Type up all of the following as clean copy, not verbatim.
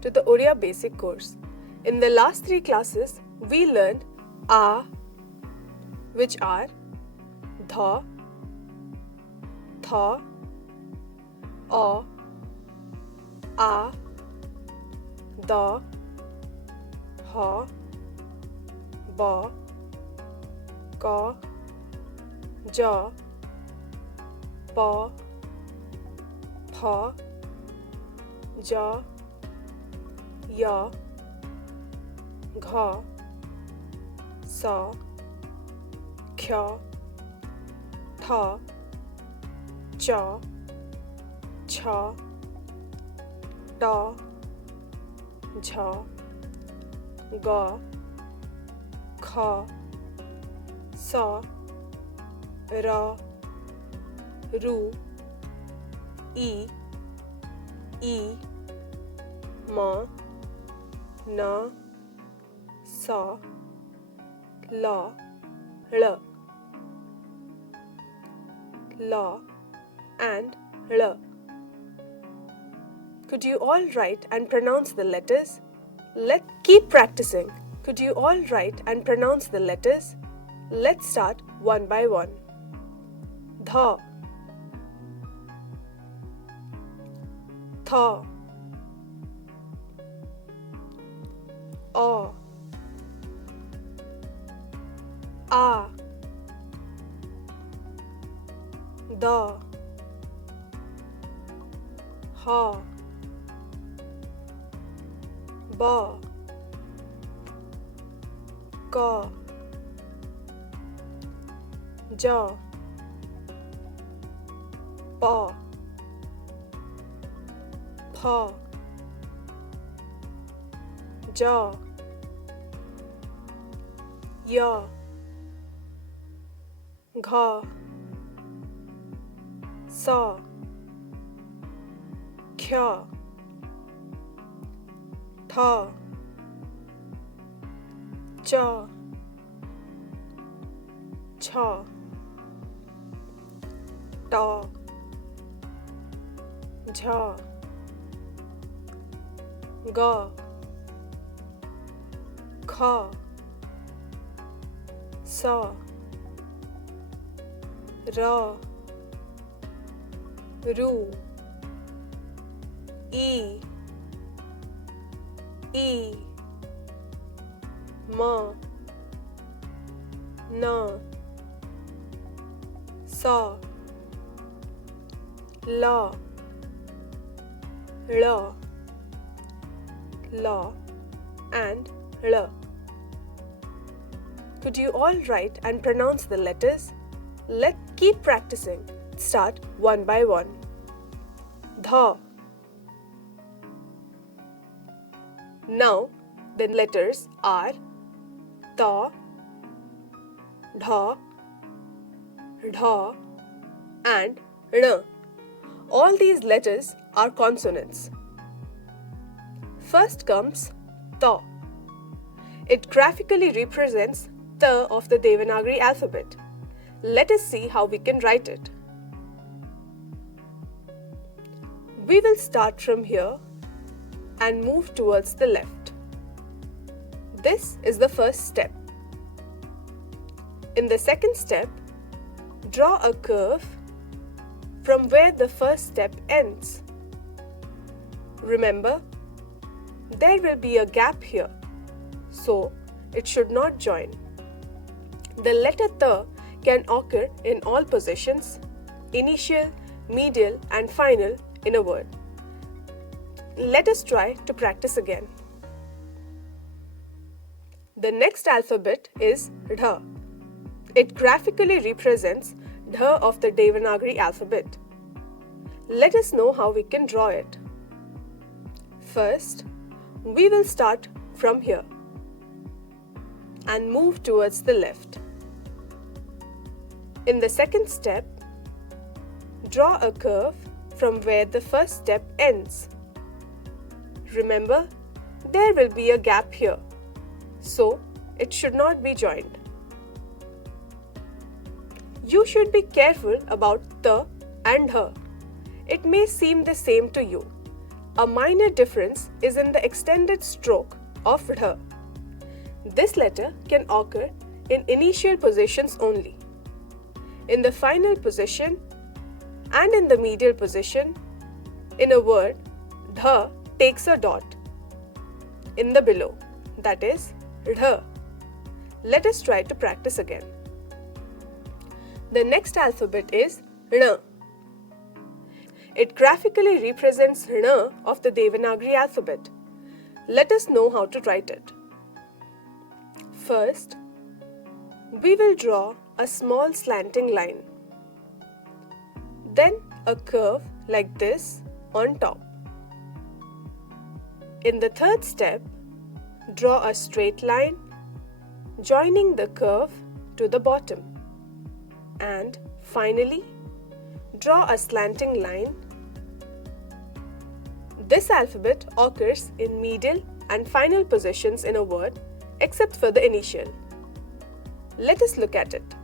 to the Odia basic course. In the last 3 classes, we learned A, which are Dha, Tha, A, A, Da, Ha, Ba, Ka, Ja, Pa, Pha, Ja, Ya, Gha, Sa, Kya, Tha, Cha, Cha, Ta, Jha, Ga, Kha, Sa, Ra, Ru, E, Ma, Na, Sa, La, La, and L. Could you all write and pronounce the letters? Let's keep practicing. Could you all write and pronounce the letters? Let's start one by one. Dha, Tha, A, A, Da, Ha, Ba, Ka, Ja, Pa, Pha, Ja, Ya, Gha, Sa, Kya, Tha, Cha, Cha, Ta, Jha, Ga, Kha, Sa, Ra, Ru, E, Ma, Na, Sa, La, and L. Could you all write and pronounce the letters? Let's keep practicing. Start one by one. Dha. Now the letters are Ta, Dha, Dha, and R. All these letters are consonants. First comes Ta. It graphically represents the of the Devanagari alphabet. Let us see how we can write it. We will start from here and move towards the left. This is the first step. In the second step, draw a curve from where the first step ends. Remember, there will be a gap here, so it should not join. The letter T can occur in all positions, initial, medial, and final in a word. Let us try to practice again. The next alphabet is Dha. It graphically represents Dha of the Devanagari alphabet. Let us know how we can draw it. First, we will start from here and move towards the left. In the second step, draw a curve from where the first step ends. Remember, there will be a gap here, so it should not be joined. You should be careful about the and her. It may seem the same to you. A minor difference is in the extended stroke of dh. This letter can occur in initial positions only. In the final position and in the medial position, in a word, dh takes a dot in the below, that is, dh. Let us try to practice again. The next alphabet is ण. It graphically represents ण of the Devanagari alphabet. Let us know how to write it. First, we will draw a small slanting line. Then a curve like this on top. In the third step, draw a straight line joining the curve to the bottom. And finally, draw a slanting line. This alphabet occurs in medial and final positions in a word except for the initial. Let us look at it.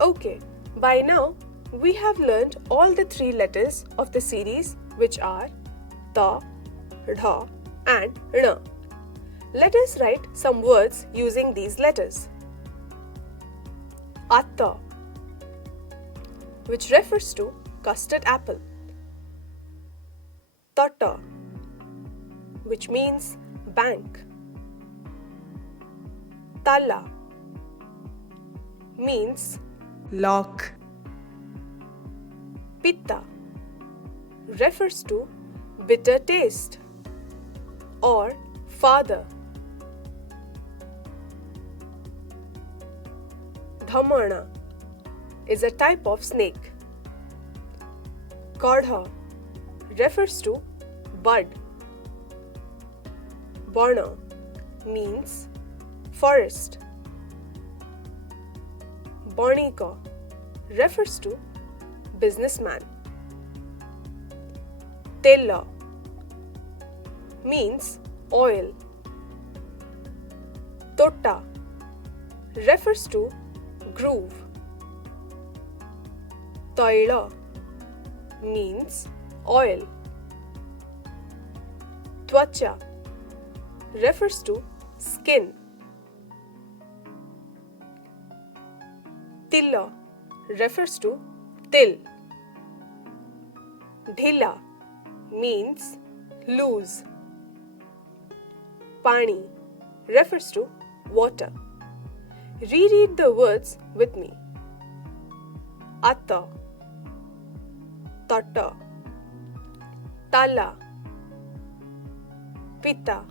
Okay, by now we have learned all the three letters of the series, which are ta, dha and ण. Let us write some words using these letters. Atta, which refers to custard apple. Tata, which means bank. Tala means lock. Pitta refers to bitter taste or father. Dhamana is a type of snake. Kadha refers to bud. Bana means forest. Banika refers to businessman. Tella means oil. Totta refers to groove. Taila means oil. Twacha refers to skin. Tilla refers to til. Dhila means loose. Pani refers to water. Reread the words with me. Atta, Tata, Tala, Pitta,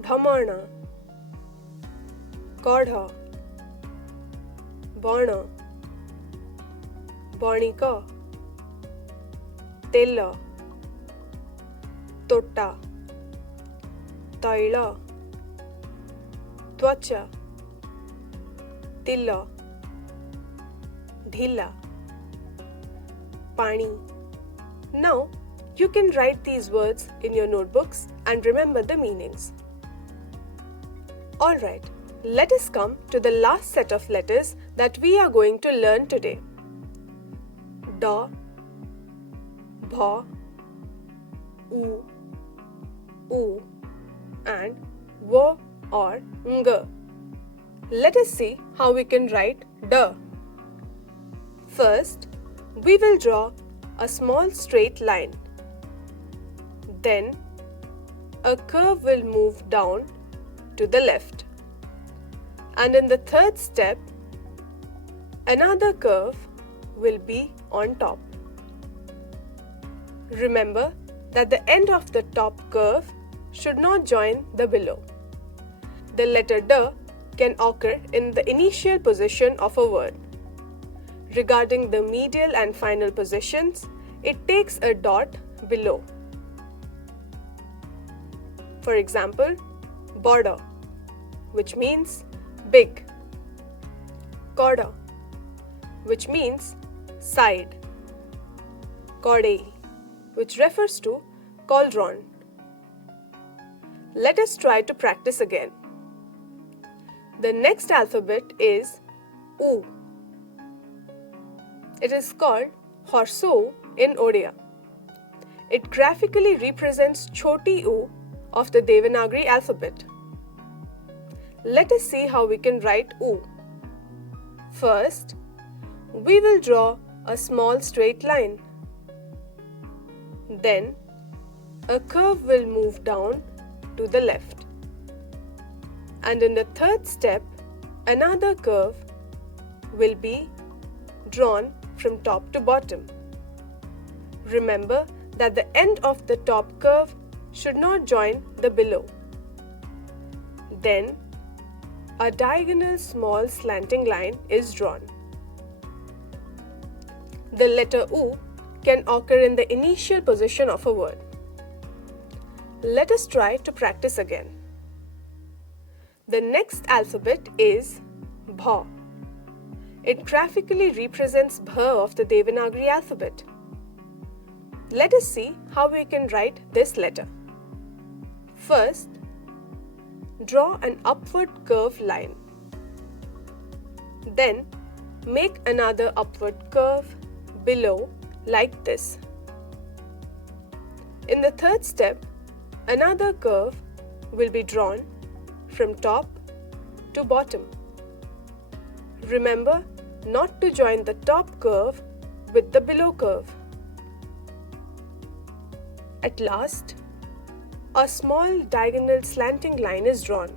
Dhamana, Kadha, Bana, Banika, Tella, Totta, Taila, Twacha, Tilla, Dhila, Pani. Now, you can write these words in your notebooks and remember the meanings. Alright, let us come to the last set of letters that we are going to learn today. Da, Bha, U, and W or Ng. Let us see how we can write D. First, we will draw a small straight line. Then, a curve will move down to the left. And in the third step, another curve will be on top. Remember that the end of the top curve should not join the below. The letter D can occur in the initial position of a word. Regarding the medial and final positions, it takes a dot below. For example, border, which means big. Corda, which means side. Cordai, which refers to cauldron. Let us try to practice again. The next alphabet is U. It is called Horso in Odia. It graphically represents choti u of the Devanagari alphabet. Let us see how we can write u. First, we will draw a small straight line. Then, a curve will move down to the left. And in the third step, another curve will be drawn from top to bottom. Remember that the end of the top curve should not join the below. Then, a diagonal small slanting line is drawn. The letter U can occur in the initial position of a word. Let us try to practice again. The next alphabet is Bha. It graphically represents Bha of the Devanagari alphabet. Let us see how we can write this letter. First, draw an upward curved line. Then, make another upward curve below like this. In the third step, another curve will be drawn from top to bottom. Remember not to join the top curve with the below curve. At last, a small diagonal slanting line is drawn.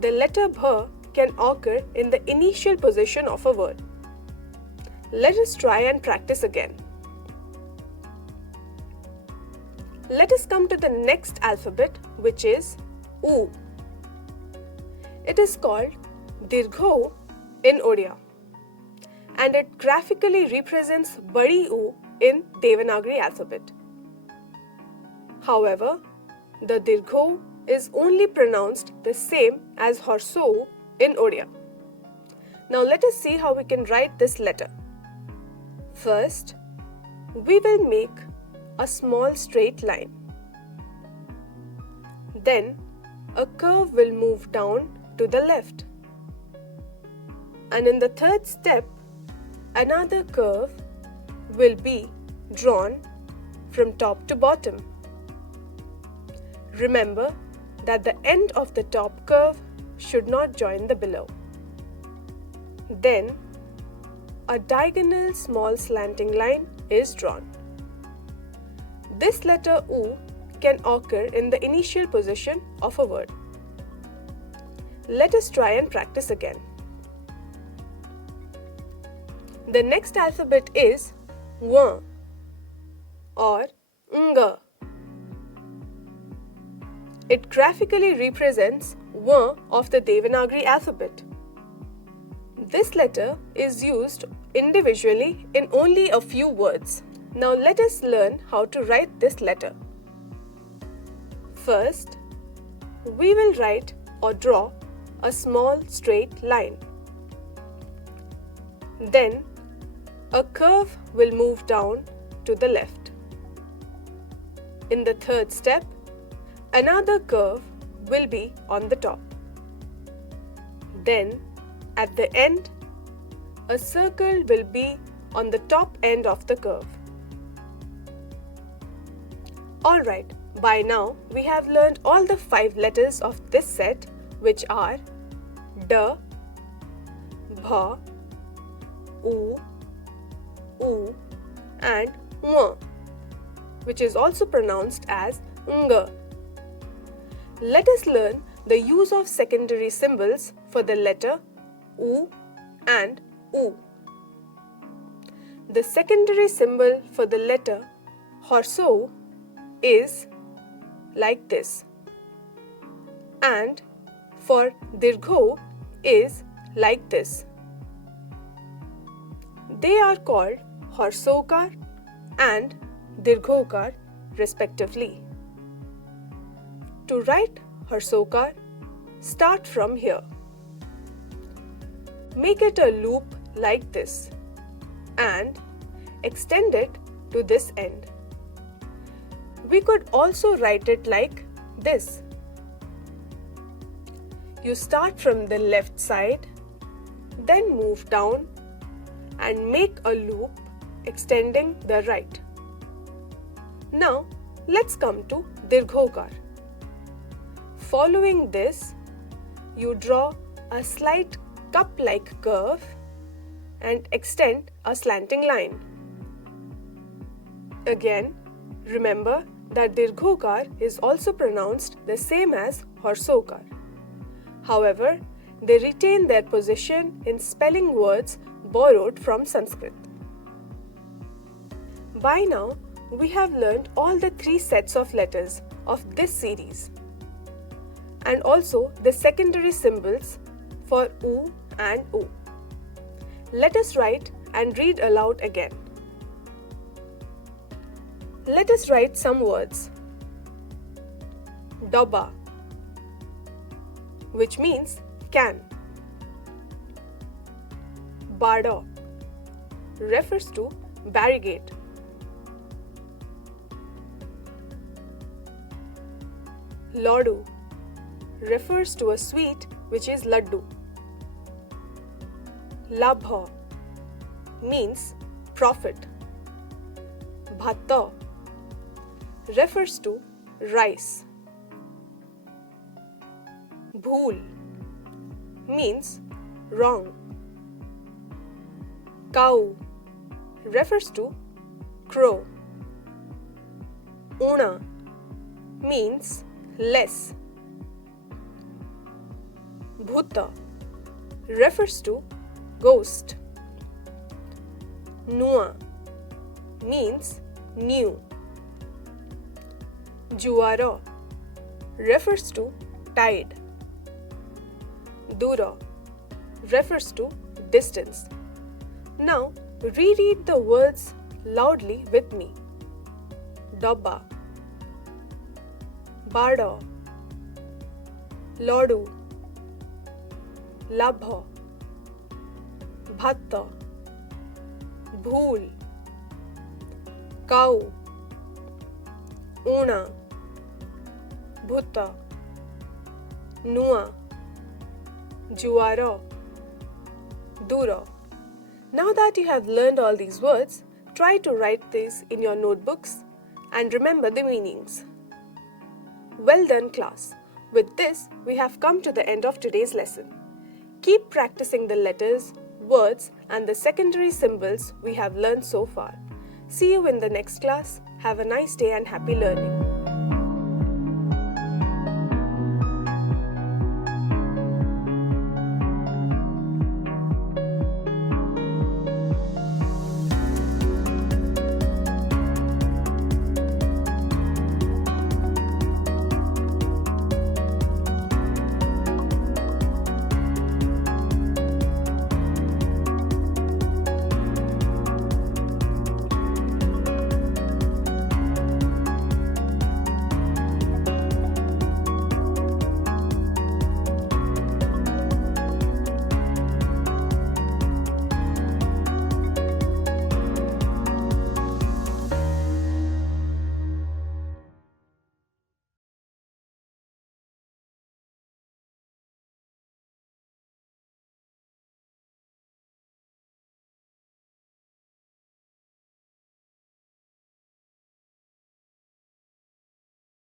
The letter Bha can occur in the initial position of a word. Let us try and practice again. Let us come to the next alphabet, which is U. It is called Dirgho in Odia, and it graphically represents Badi U in Devanagari alphabet. However, the Dirgho is only pronounced the same as Horso in Odia. Now let us see how we can write this letter. First, we will make a small straight line. Then, a curve will move down to the left. And in the third step, another curve will be drawn from top to bottom. Remember that the end of the top curve should not join the below. Then, a diagonal small slanting line is drawn. This letter U can occur in the initial position of a word. Let us try and practice again. The next alphabet is W or Nga. It graphically represents W of the Devanagari alphabet. This letter is used individually in only a few words. Now let us learn how to write this letter. First, we will write or draw a small straight line. Then, a curve will move down to the left. In the third step, another curve will be on the top. Then, at the end, a circle will be on the top end of the curve. Alright, by now we have learned all the 5 letters of this set, which are D, Bha, U, U and W, which is also pronounced as Nga. Let us learn the use of secondary symbols for the letter U and U. The secondary symbol for the letter Horso is like this, and for Dirgho is like this. They are called Horsokar and Dirghokar respectively. To write Horsokar, start from here. Make it a loop like this and extend it to this end. We could also write it like this. You start from the left side, then move down and make a loop extending the right. Now, let's come to Dirghokar. Following this, you draw a slight cup-like curve and extend a slanting line. Again, remember that Dirghokar is also pronounced the same as Horsokar. However, they retain their position in spelling words borrowed from Sanskrit. By now, we have learned all the 3 sets of letters of this series and also the secondary symbols for U and U. Let us write and read aloud again. Let us write some words. Doba, which means can. Bada refers to barricade. Ladu refers to a sweet which is laddu. Labha means profit. Bhatta refers to rice. Bhool means wrong. Cow refers to crow. Una means less. Bhuta refers to ghost. Nua means new. Juara refers to tide. Dura refers to distance. Now reread the words loudly with me. Dabba, Bada, Ladu, Labha, Bhatta, Bhool, Cow, Una, Bhuta, Nua, Juara, Dura. Now that you have learned all these words, try to write these in your notebooks and remember the meanings. Well done, class. With this, we have come to the end of today's lesson. Keep practicing the letters, words, and the secondary symbols we have learned so far. See you in the next class. Have a nice day and happy learning.